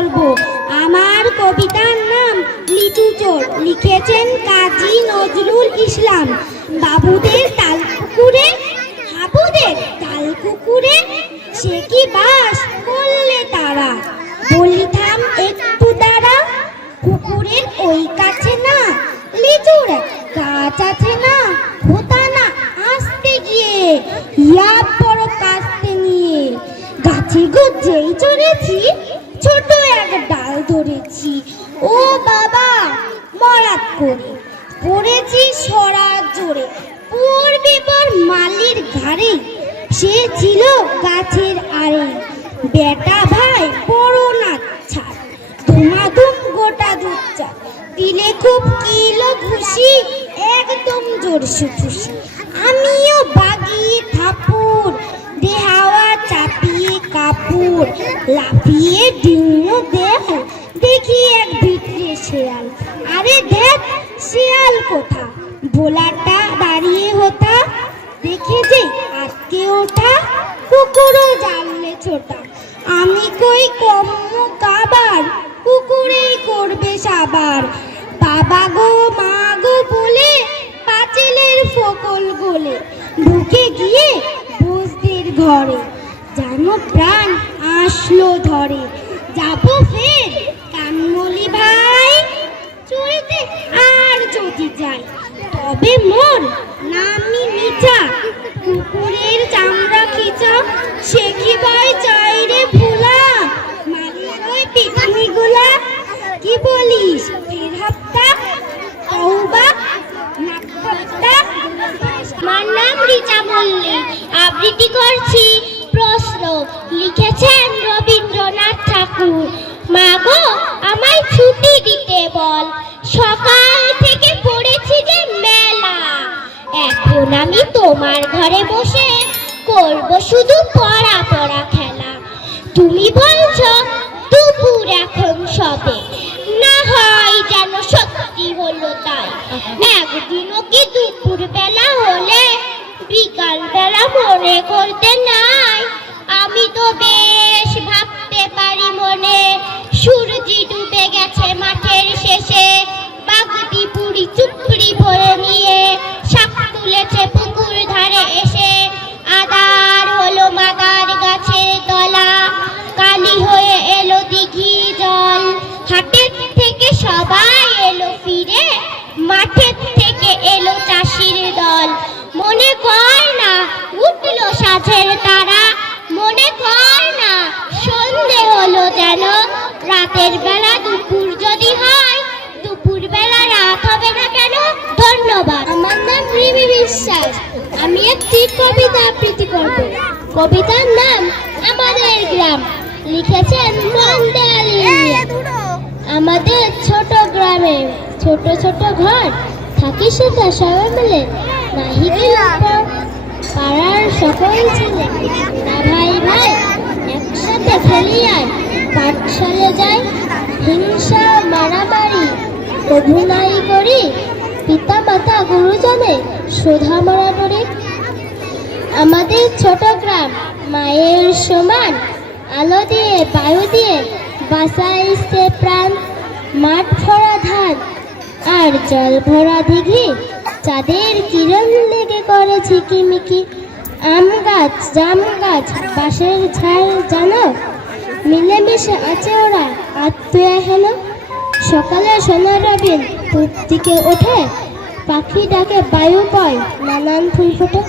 করব। আমার কবিতার নাম লিচু চোর। লিখেছেন কাজী নজরুল ইসলাম। বাবুদের তাল পুকুরে হাবুদের তাল পুকুরে সে কি বাস করলে তারা? বলি থাম একটু দাঁড়া, পুকুরের ওই কাছে না। লিচুর এক গাছ আছে না হোতা না, আসতে গিয়ে। ইয়া বড় কাস্তে নিয়ে। গাছে গো যেই চড়েছি ছোট এক ডাল ধরেছি। ও বাবা মরাত করে পড়েছি সরা জোরে। পড়বে পর মালির ঘাড়ে। সে ছিল গাছের আড়ে। বেটা ভাই বড় না ছাড় ধুমাধুম গোটা চা দিলে খুব কিলো ঘুষি একদম জোরসে খুশি কাপুর লাফিয়ে ডিঙ্গ দেহ। দেখি এক ভিতরে শেয়াল। আরে দেখ, শেয়াল কোথা? ভোলাটা দাঁড়িয়ে হতা। দেখে যে আজকে ওঠা কুকুরও জানলে ছোটা। আমি কই কম কাবার? কুকুরেই করবে সাবার। বাবা গো, মা গো বলে পাঁচিলের ফকল গোলে। ঢুকে গিয়ে বসদের ঘরে। জানো প্রাণ আসলো ধরে। যাব ফের কানমলি ভাই। চলতে আর যদি যাই, তবে মোর নামি নিচা। কুকুরের চামড়া খিচা, সে কি ভাই চাই রে ভোলা? মালির ওই পিকনিকগুলা কি বলিস? ফের হাপ্তা তওবা আমার নাম রিচা মল্লিক, আবৃত্তি করছি। প্রশ্ন লিখেছেন রবীন্দ্রনাথ ঠাকুর। মা গো আমায় ছুটি দিতে বল। সকাল থেকে পড়েছি যে মেলা। এখন আমি তোমার ঘরে বসে করব শুধু পড়া পড়া খেলা। তুমি বলছো, দুপুর এখন সবে। না হয় যেন সত্যি হলো তাই। একদিনও কি দুপুর বেলা হলে বিকাল বেলা মনে করতে নাই মনে সূর্যি ডুবে গেছে। রাতের বেলা দুপুর যদি হয় দুপুর বেলা রাত হবে না কেন? ধন্যবাদ। আমার নাম রিমি বিশ্বাস। আমি একটি কবিতা আবৃত্তি করব। কবিতার নাম আমাদের গ্রাম। লিখেছেন মন্দাল আমাদের ছোট গ্রামে ছোট ছোট ঘর। থাকি সেটা সবাই মিলে। নাহি পাড়ার সকল ছেলে। না ভাই ভাই একসাথে খেলি আর নাই করি পিতা মাতা গুরুজনে শোধা মারা পড়ে আমাদের ছোট গ্রাম, মায়ের সমান, আলো দিয়ে, বায়ু দিয়ে বাসাইছে প্রাণ। মাঠ ভরা ধান আর জল ভরা দিঘি, চাঁদের কিরণ লেগে করে ঝিকিমিকি। আম গাছ, জাম গাছ, বাঁশের ঝাড় জানো? মিলেমিশে আছে ওরা, আত্মীয় হেন। সকালে সোনার রবিন দিকে ওঠে পাখি ডাকে বায়ু কয় নানান ফুল ফোটে।